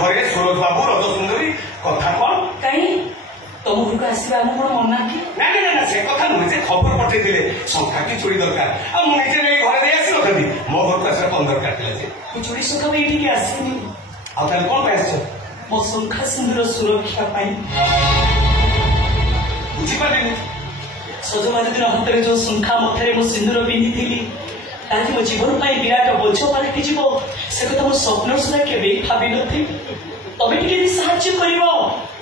घरे सूरज बाबू रज सुंदरी कथा कौन कहीं तुम घर आसवा आम कौन मना कि ना ना ना से कथा नुहे से खबर पठे शंखा की चूड़ी दरकार मुझे नहीं घर नहीं आसी नी मो घर को आसवा कौन दरकार चूड़ी शंखा ये आसनी कौन आस मो शंखा सिंधुर सुरक्षा बुझीपारे सजबाज दिन हाथ में जो शंखा मथारे मो सिंदूर पिंधि थी ताकि मो जीवन विराट बोझ पलटि जीव से कथा मो स्वप्न सुधा केवे भावी नी तमें टे साहाଯ୍य कर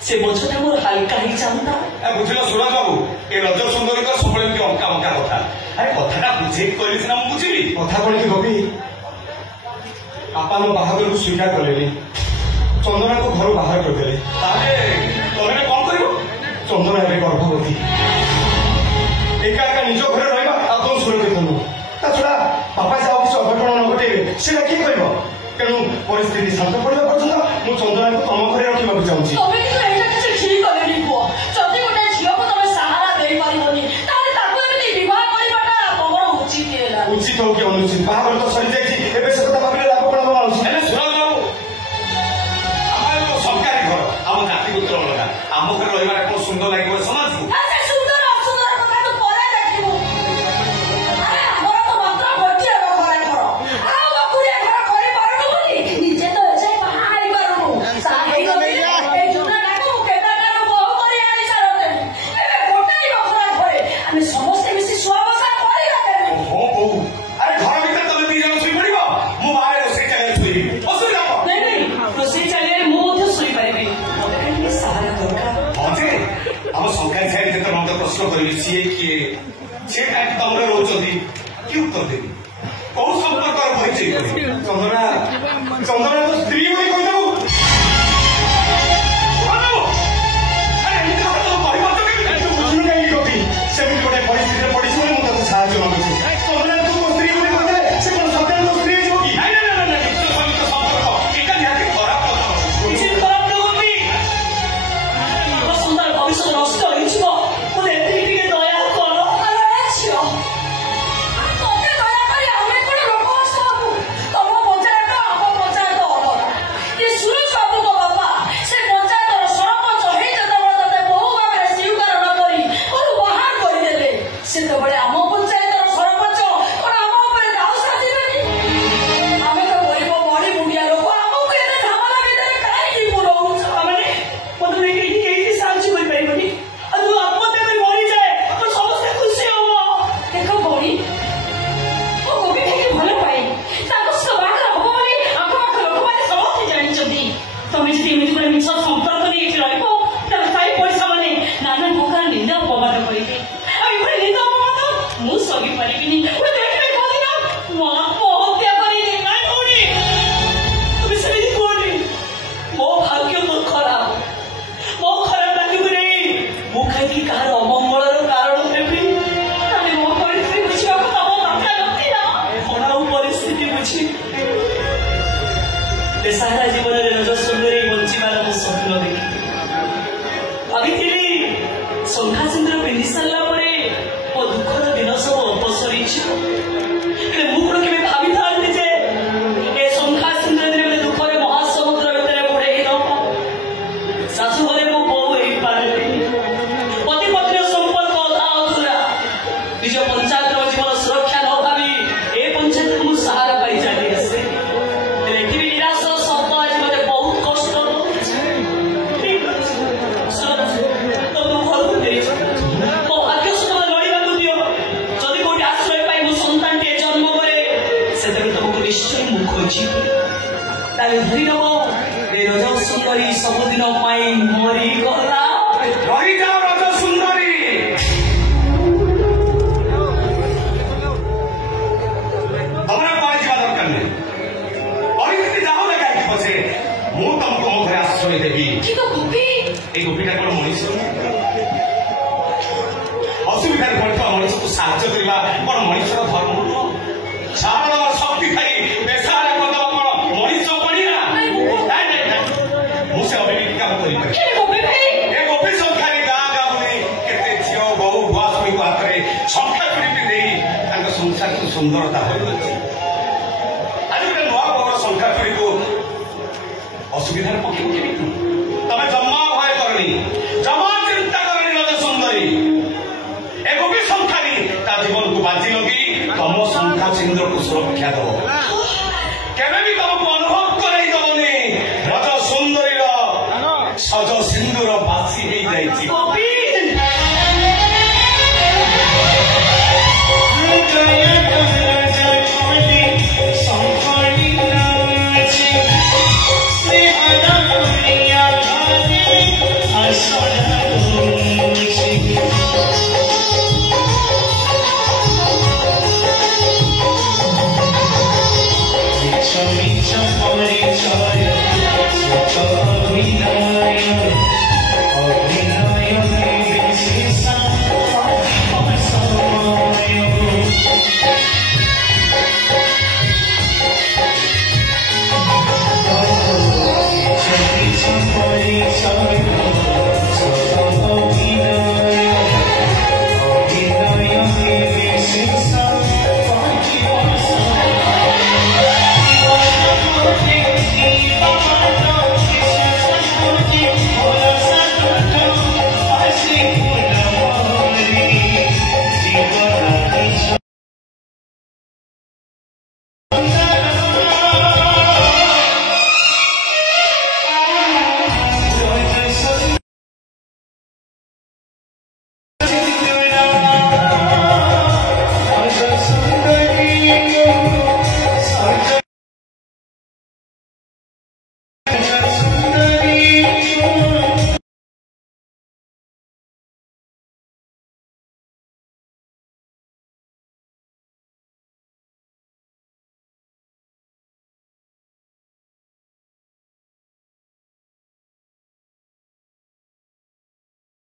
से बोझटा मोर हाल्का ही जाता बुझल सूरज बाबू ये रज सुंदरी सब अंका अंका कथा अरे कथा बुझे कहली सीना मुझे कथा कौन कि कवि आपा मो बाहागर को स्वीकार कले चंदना को घर बाहर करदे तमें कौन कर चंदना ए गर्भवती एका एका निज घर रहा आदौ सुरक्षित नुह ता छड़ा बापा से किसी अघटन न घटे से किए कर तेणु परिस्थिति शांत पड़ा पर्यटन मु चंदना को तम घर रखा चाहूँगी उचित हो कि अनुचित बाहर तो सरी जाए से कथा भाविले लाभ कौन सूरज बाबू आम सरकारी घर आम जाति पुत्र अलग आम घर रहा कौन सुंदर लगे समाज को सी किए सी कहीं तुम रोचे कि उत्तर देवी कौन संपर्क परिचय चंदना चंदना तो स्त्री सेमती गोटे परिस्थिति पड़ी साहय मांगुची चंदना तू स्त्री से कौन सत्य स्त्री कि खराब सुंदर भविष्य नष्ट हो सारा जीवन में रज सुंदरी बचार मो स्वप्न देखी भाई शंखा सिंदूर पिंधि सारा मो दुखर दिन सब अपसरी मुझे केवे भावी था शंखा सिंदूर दिन में दुखर महासमुद्र भितर बुड़े शाशु घरे मो बो पारे पति पत्नी संपर्क अधा अधूरा निज पंचायत जीवन सुरक्षा न भावी ए पंचायत को सहारा पाई चली आसे धरी नब रज सुंदरी सबुदिन मरी गला रही जाओ रज सुंदरी तमरा पाई जा दरकार नहीं परिस्थिति जाओ ना कहीं पछे मु तुमको मो घर आश्रय देवी कि तो गोपी ए गोपीटा कोन मनीष असुविधा पड़ता मनीष को साहाय्य करवा कोन मनीष धर्म सारा शक्ति खाई बेसार संसार को सुंदरता आज गोटे नुआ खबर शंखा चूड़ी को ଅସୁବିଧାରେ ପକେଇବ କେମିତି? ତମେ ଜମା ଭୟ କରନି, ଜମା ଚିନ୍ତା କରନି ରଜ ସୁନ୍ଦରୀ। ଏ ଗୋପୀ ସଂଖ୍ୟାରୀ ତା ଜୀବନକୁ ବାଜି ଲଗେଇ ତମ ସଂଖ୍ୟା ସିନ୍ଦୁରକୁ ସୁରକ୍ଷା ଦବ। କେବେ ବି ତମକୁ ଅନୁଭବ କରେଇ ଦବନି ରଜ ସୁନ୍ଦରୀର ସଜ ସିନ୍ଦୁର ବାସି ହେଇଯାଇଛି। ଗୋପୀ